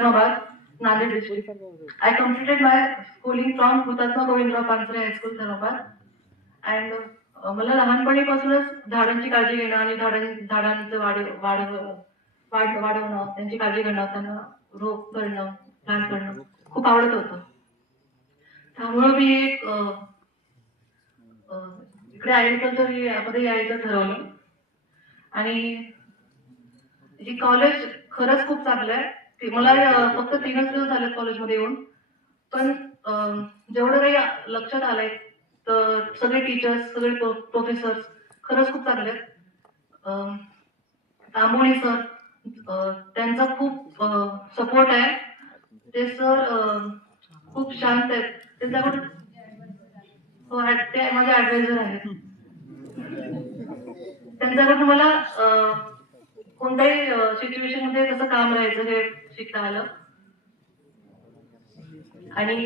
Dhanabad, Nanded district. I completed my schooling from Hutatma Govindra Pansare High School, Dhanabad. And मला लहानपणीपासूनच झाडांची काळजी घेणं आणि झाडांचं वाढवणं, त्यांची काळजी घेणं, त्यांना रोप करणं, प्लांट करणं खूप आवडत होतं. त्यामुळे मी एक इकडे ऍग्रिकल्चर यामध्ये यायचं ठरवलं. आणि जी कॉलेज खरंच खूप चांगलं आहे. मला फक्त 3च दिवस झाले कॉलेजमध्ये येऊन, पण जेवढं काही लक्षात आलंय तर सगळे टीचर्स, सगळे प्रोफेसर्स खरंच खूप चांगले आहेत. तांबोळी सर, त्यांचा खूप सपोर्ट आहे. ते सर खूप शांत आहेत. त्यांच्याकडून हो, ते माझे ऍडवायझर आहेत. त्यांच्याकडून मला कोणत्याही सिच्युएशन मध्ये कसं काम राहायचं हे शिकता आलं. आणि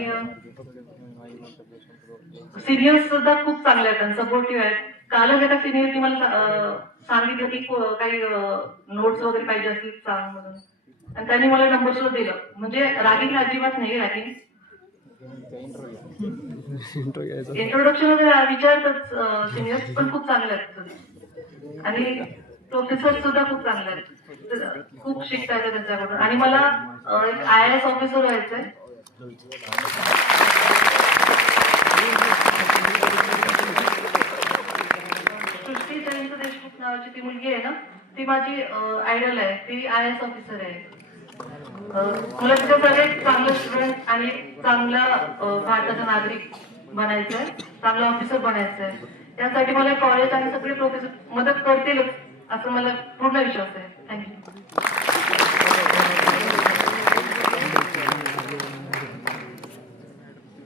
सिनियर्स सुद्धा खूप चांगले आहेत, सपोर्टिव्ह आहेत. कालच एका सिनियरनी मला सांगितलं की काही नोट्स वगैरे पाहिजे असतील सांग म्हणून, आणि त्यांनी मला नंबर सुद्धा दिलं. म्हणजे रॅगिंग अजिबात नाही. रॅगिंग इंट्रोडक्शन विचारतात सिनियर्स, पण खूप चांगले आहेत. आणि प्रोफेसर सुद्धा खूप चांगले आहेत, खूप शिकता येतं त्यांच्याकडून. आणि मला एक IAS ऑफिसर व्हायचंय. सृष्टी जयंत देशमुख नावाची ती मुलगी आहे ना, ती माझी आयडल आहे. ती IAS ऑफिसर आहे. मला तिच्याकडे चांगलं स्टुडंट आणि चांगला भारताचा नागरिक बनायचंय, चांगला ऑफिसर बनायचंय. त्यासाठी मला कॉलेज आणि सगळे प्रोफेसर मदत करतीलच असं मला पूर्ण विश्वास आहे. थँक्यू.